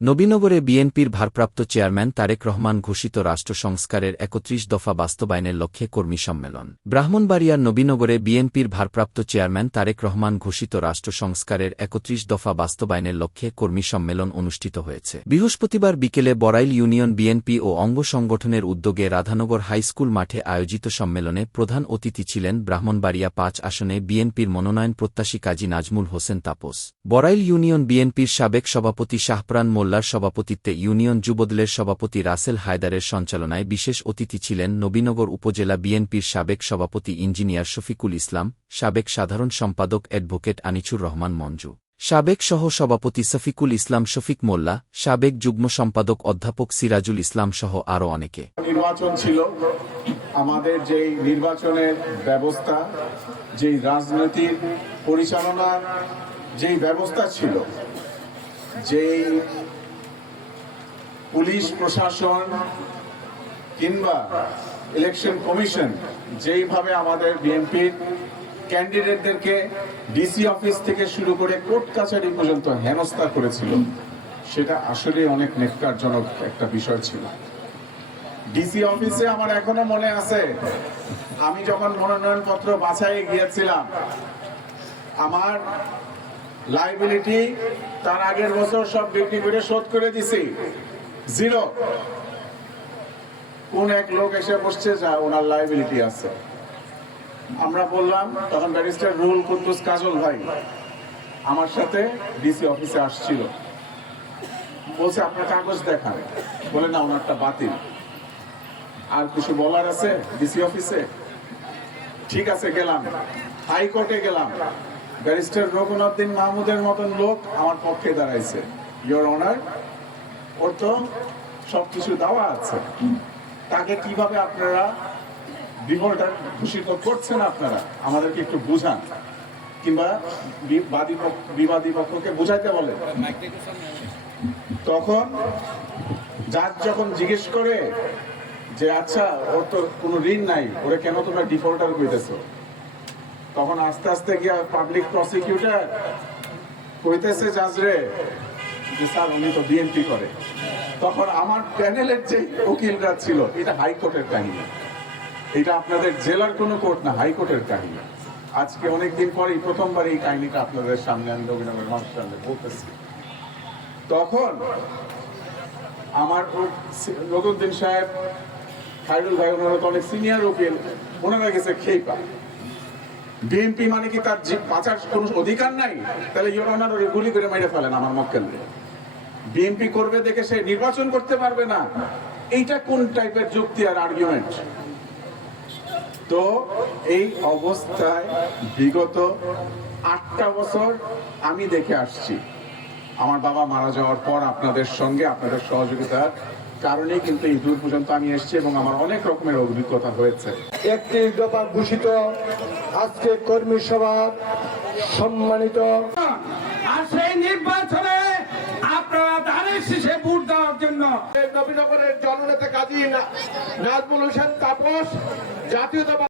নবীনগরে বিএনপির ভারপ্রাপ্ত চেয়ারম্যান তারেক রহমান ঘোষিত রাষ্ট্র সংস্কারের ৩১ দফা বাস্তবায়নের লক্ষ্যে কর্মী সম্মেলন। ব্রাহ্মণবাড়িয়ার নবীনগরে বিএনপির ভারপ্রাপ্ত চেয়ারম্যান তারেক রহমান ঘোষিত রাষ্ট্র সংস্কারের ৩১ দফা বাস্তবায়নের লক্ষ্যে কর্মী সম্মেলন অনুষ্ঠিত হয়েছে। বৃহস্পতিবার বিকেলে বড়াইল ইউনিয়ন বিএনপি ও অঙ্গ সংগঠনের উদ্যোগে রাধানগর হাইস্কুল মাঠে আয়োজিত সম্মেলনে প্রধান অতিথি ছিলেন ব্রাহ্মণবাড়িয়া ৫ আসনে বিএনপির মনোনয়ন প্রত্যাশী কাজী নাজমুল হোসেন তাপস। বড়াইল ইউনিয়ন বিএনপির সাবেক সভাপতি শাহপ্রাণ মোল্লার সভাপতিত্বে ইউনিয়ন যুবদলের সভাপতি রাসেল হায়দারের সঞ্চালনায় বিশেষ অতিথি ছিলেন নবীনগর উপজেলা বিএনপির সাবেক সভাপতি ইঞ্জিনিয়ার শফিকুল ইসলাম, সাবেক সাধারণ সম্পাদক অ্যাডভোকেট আনিছুর রহমান মঞ্জু, সাবেক সহ সভাপতি শফিকুল ইসলাম শফিক মোল্লা, সাবেক যুগ্ম সম্পাদক অধ্যাপক সিরাজুল ইসলাম সহ আরও অনেকে। নির্বাচন ছিল আমাদের যেই নির্বাচনের ব্যবস্থা, যেই রাজনৈতিক পরিচালনার যেই ব্যবস্থা ছিল, যেই পুলিশ প্রশাসন কিংবা ইলেকশন কমিশন যেইভাবে আমাদের বিএনপির ক্যান্ডিডেটদেরকে ডিসি অফিস থেকে শুরু করে কোর্ট কাছারি পর্যন্ত হেনস্থা করেছিল, সেটা আসলে অনেক নেককারজনক একটা বিষয় ছিল। ডিসি অফিসে আমার এখনো মনে আছে, আমি যখন মনোনয়নপত্র বাছাই গিয়েছিলাম, আমার লাইবিলিটি তার আগের বছর সব বিক্রি করে শোধ করে দিছি, জিরো। কোন এক লোক এসে বসছে যা ওনার লাইবিলিটি আছে। আমরা বললাম, তখন ব্যারিস্টার রুহুল কুদ্দুস কাজল ভাই আমার সাথে ডিসি অফিসে আসছিল, বলছে আপনার কাগজ দেখান, বলে না ওনারটা বাতিল। আর কিছু বলার আছে ডিসি অফিসে? ঠিক আছে, গেলাম হাইকোর্টে, গেলাম, ব্যারিস্টার রঘুনাথদিন মাহমুদের মতন লোক আমার পক্ষে দাঁড়াইছে, ইওর অনার ওর তো সবকিছু দেওয়া আছে, তাকে কিভাবে আপনারা ডিফল্টার ঘোষিত করছেন, আপনারা আমাদেরকে একটু বুঝান, কিংবা বিবাদী পক্ষকে বুঝাইতে বলে। তখন জাজ যখন জিজ্ঞেস করে যে আচ্ছা ওর তো কোনো ঋণ নাই, ওরে কেন তোমরা ডিফল্টার কইতেছো, তখন আস্তে আস্তে গিয়া পাবলিক প্রসিকিউটর কইতেছে জাজরে যে স্যার উনি তো বিএনপি করে। তখন আমার প্যানেলের যে উকিলরা ছিল, এটা হাইকোর্টের কাহিনী, এটা আপনাদের জেলার কোনো কোর্ট না, হাইকোর্টের কাহিনী। আজকে অনেকদিন পরেই প্রথমবার এই কাহিনীটা আপনাদের সামনে আমি নবীনগর মানুষের সামনে বলতেছি। তখন আমার নতুনদিন সাহেব, খায়রুল ভাই, ওনারা তো অনেক সিনিয়র উকিল, ওনারা গেছে খেইপা, বিএনপি মানে কি তার বাঁচার কোনো অধিকার নাই? তাহলে ইওর অনার ওই গুলি করে মেরে ফেলেন আমার মক্কেলকে। বিএনপি করবে দেখে সে নির্বাচন করতে পারবে না, এইটা কোন টাইপের যুক্তি আর আর্গুমেন্ট? তো এই অবস্থায় বিগত 8টা বছর আমি দেখে আসছি। আমার বাবা মারা যাওয়ার পর আপনাদের সঙ্গে, আপনাদের সহযোগিতার কারণে কিন্তু এই দূর পর্যন্ত আমি এসেছি এবং আমার অনেক রকমের অভিজ্ঞতা হয়েছে। 31 দফা ঘোষিত আজকে কর্মী সভা সম্মানিত, আর সেই নির্বাচনে আপনারা ধানের শীষে ভোট দেওয়ার জন্য নবীনগরের জননেতা কাজী নাজমুল হোসেন তাপস জাতীয়তাবাদী